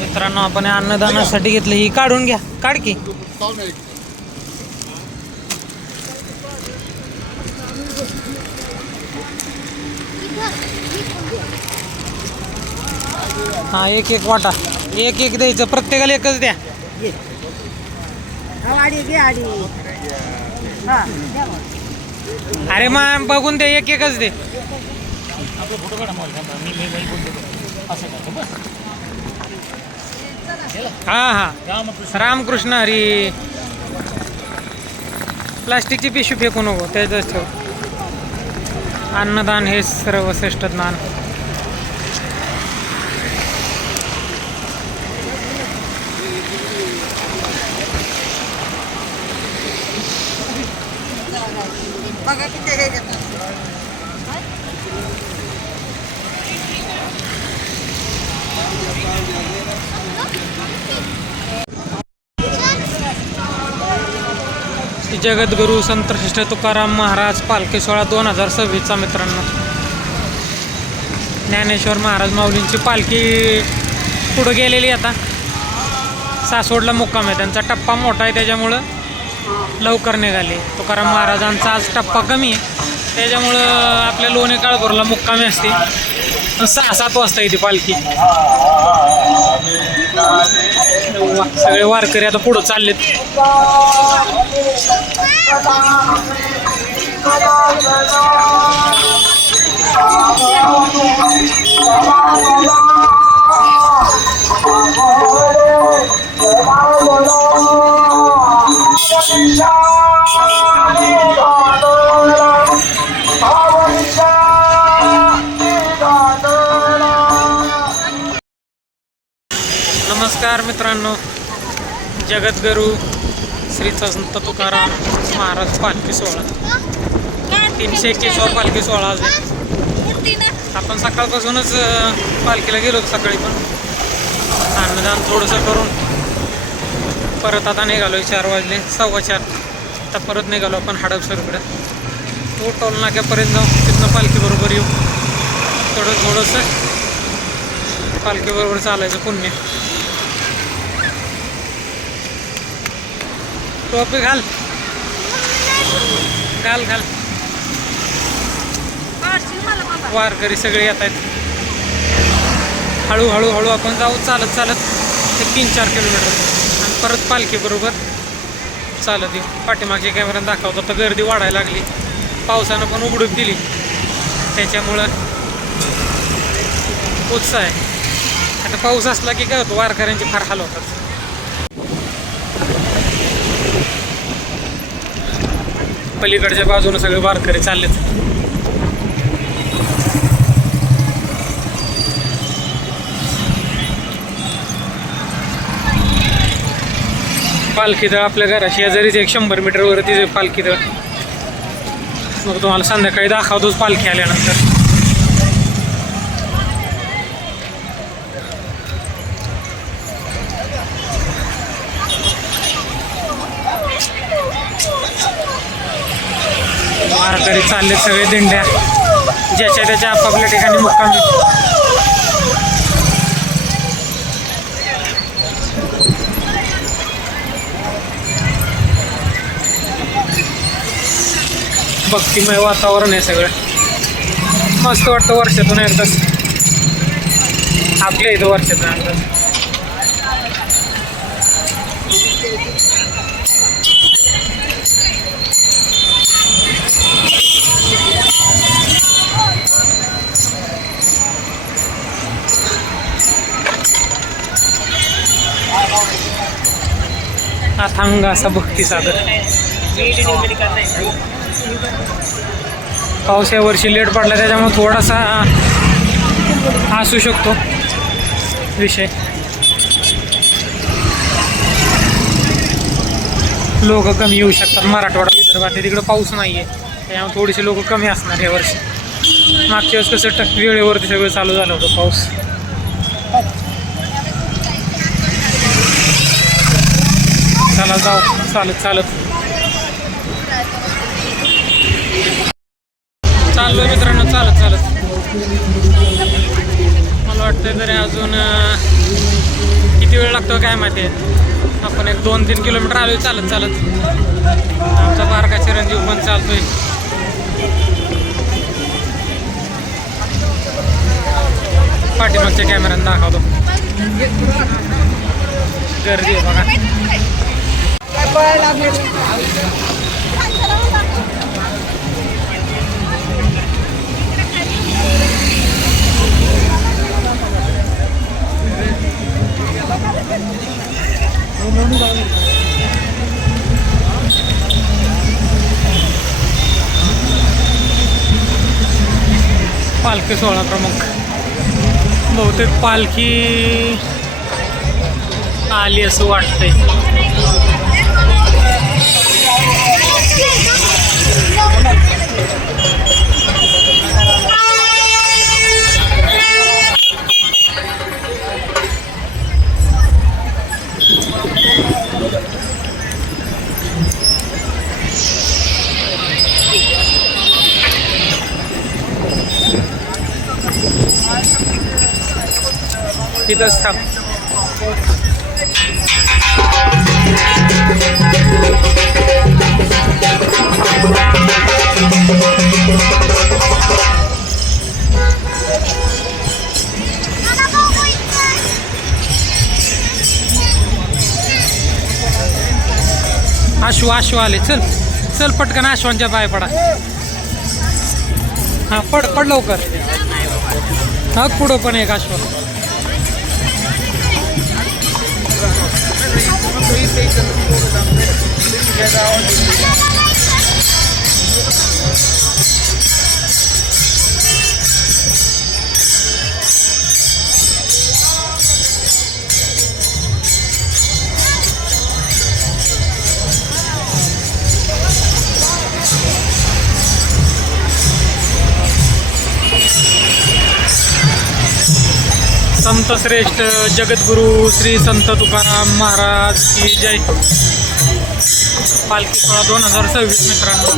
मित्रांनो, आपण अन्नदानासाठी घेतलं, ही काढून घ्या, काढ की. हा, एक एक वाटा, एक एक द्यायचं, प्रत्येकाला एकच द्या. अरे मग बघून दे, एक एकच दे. हा हा, रामकृष्ण हरी. प्लास्टिकची पिशवी फेकू नको, त्याच ठेव. अन्नदान हे सर्वश्रेष्ठ दान. बघा किती हे घेतात. जगद्गुरू संत श्रेष्ठ तुकाराम महाराज पालखी सोहळा 2026चा. मित्रांनो, ज्ञानेश्वर महाराज माऊलींची पालखी पुढं गेलेली. आता सासवडला मुक्काम आहे, त्यांचा टप्पा मोठा आहे त्याच्यामुळं लवकर निघाले. तुकाराम महाराजांचा आज टप्पा कमी आहे त्याच्यामुळं आपल्या लोणे काळभोरला मुक्कामी असते. 6-7 वाजता येते पालखी. सगळे वारकरी आता पुढं चाललेत. नमस्कार मित्रांनो, जगद्गुरू श्री संत तुकाराम महाराज पालखी सोहळा 321 पालखी सोहळा आज आहे. आपण सकाळपासूनच पालखीला गेलो होतो. सकाळी पण अन्नदान थोडंसं करून परत आता निघालो. 4 वाजले, 4:15. आता परत निघालो आपण हडपसरकडे. तो टोल नाक्यापर्यंत जाऊ, तिथनं पालखीबरोबर येऊ. थोडंसं पालखीबरोबर चालायचं पुण्य. टोपी घाल घाल घाल. वारकरी सगळे येत आहेत. हळूहळू हळू आपण जाऊ चालत चालत 3-4 किलोमीटर आणि परत पालखी बरोबर चालत येऊ. पाठीमागच्या कॅमेऱ्यात दाखवतो तर गर्दी वाढायला लागली. पावसानं पण उघडूक दिली त्याच्यामुळं उत्साह आहे. आता पाऊस असला की काय होतं, वारकऱ्यांचे फार हाल होतात. पलीकडच्या बाजूने सगळे वारकरी चाललेत. पालखीतळ आपल्या घरा शेजारीच 100 मीटरवरतीच आहे पालखीतळ. मग तुम्हाला संध्याकाळी दाखवतोच पालखी आल्यानंतर. वारकरी चाललेत सगळे दिंड्या, ज्याच्या त्याच्या आपापल्या ठिकाणी मुक्कामी. भक्तिमय वातावरण आहे सगळं. मस्त वाटतं. वर्षातून एकदाच आपल्या इथं वर्षातून एकदाच. अथांग असा भक्तिसागर. पाऊस या वर्षी लेट पडला त्याच्यामुळे थोडासा असू शकतो विषय. लोक कमी येऊ शकतात. मराठवाडा विदर्भात तिकडे पाऊस नाही आहे त्यामुळे थोडीशी लोक कमी असणार या वर्षी. मागच्या वेळेस कसं वेळेवरती सगळं चालू झालं होतं पाऊस. चला जाऊ चालत चालत. चाललोय मित्रांनो चालत चालत. मला वाटतं तरी अजून किती वेळ लागतो काय माहिती आहे. आपण एक 2-3 किलोमीटर आलोय चालत चालत. आमचा बारका चिरंजीव पण चालतोय. पाठीमागच्या कॅमेऱ्याने दाखवतो. गर्दी आहे बघा. पालखी सोहळा प्रमुख. बहुतेक पालखी आली असं वाटतंय. तिथंच थांब. आशू आले. चल चल पटकन आश्वांच्या पाय पडा. हा पड लवकर. हा पुढं पण एक आश्वा. संत श्रेष्ठ जगद्गुरु श्री संत तुकाराम महाराज की जय. पालखी सोहळा 2026 मित्रांनो.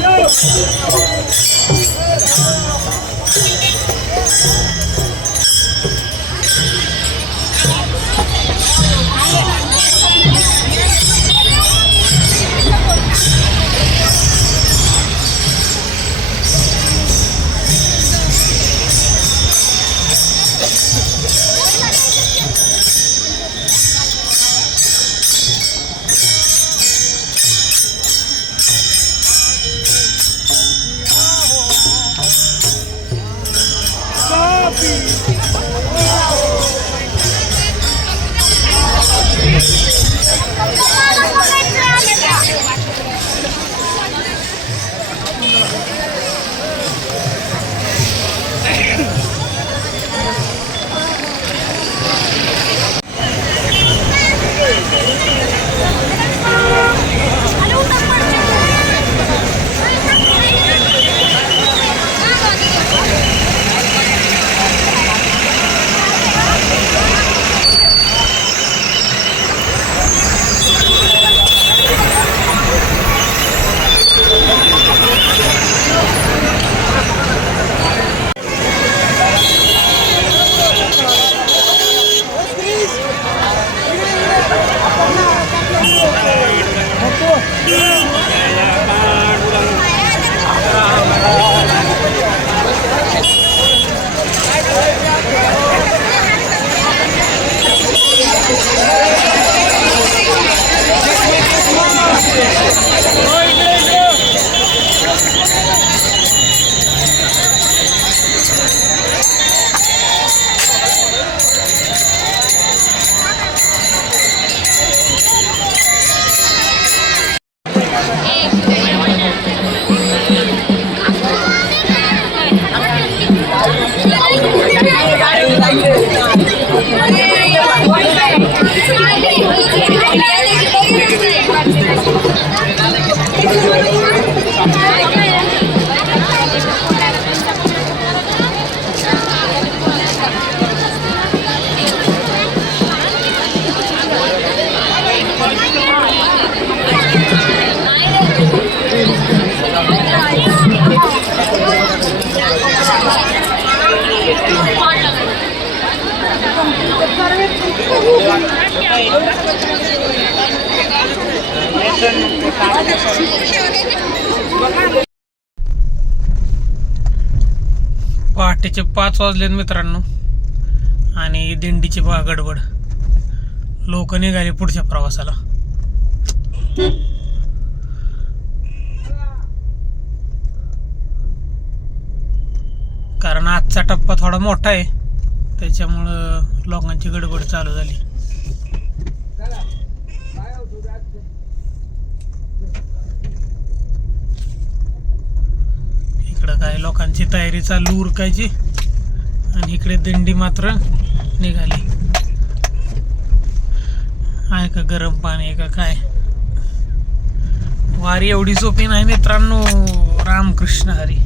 पहाटेचे 5 वाजलेत मित्रांनो आणि दिंडीची बघा गडबड. लोक निघाले पुढच्या प्रवासाला. कारण आजचा टप्पा थोडा मोठा आहे त्याच्यामुळं लोकांची गडबड चालू झाली. इकडं काय लोकांची तयारी चालू उरकायची आणि इकडे दिंडी मात्र निघाली. आहे का गरम पाणी आहे का काय? वारी एवढी सोपी नाही मित्रांनो. रामकृष्ण हरी.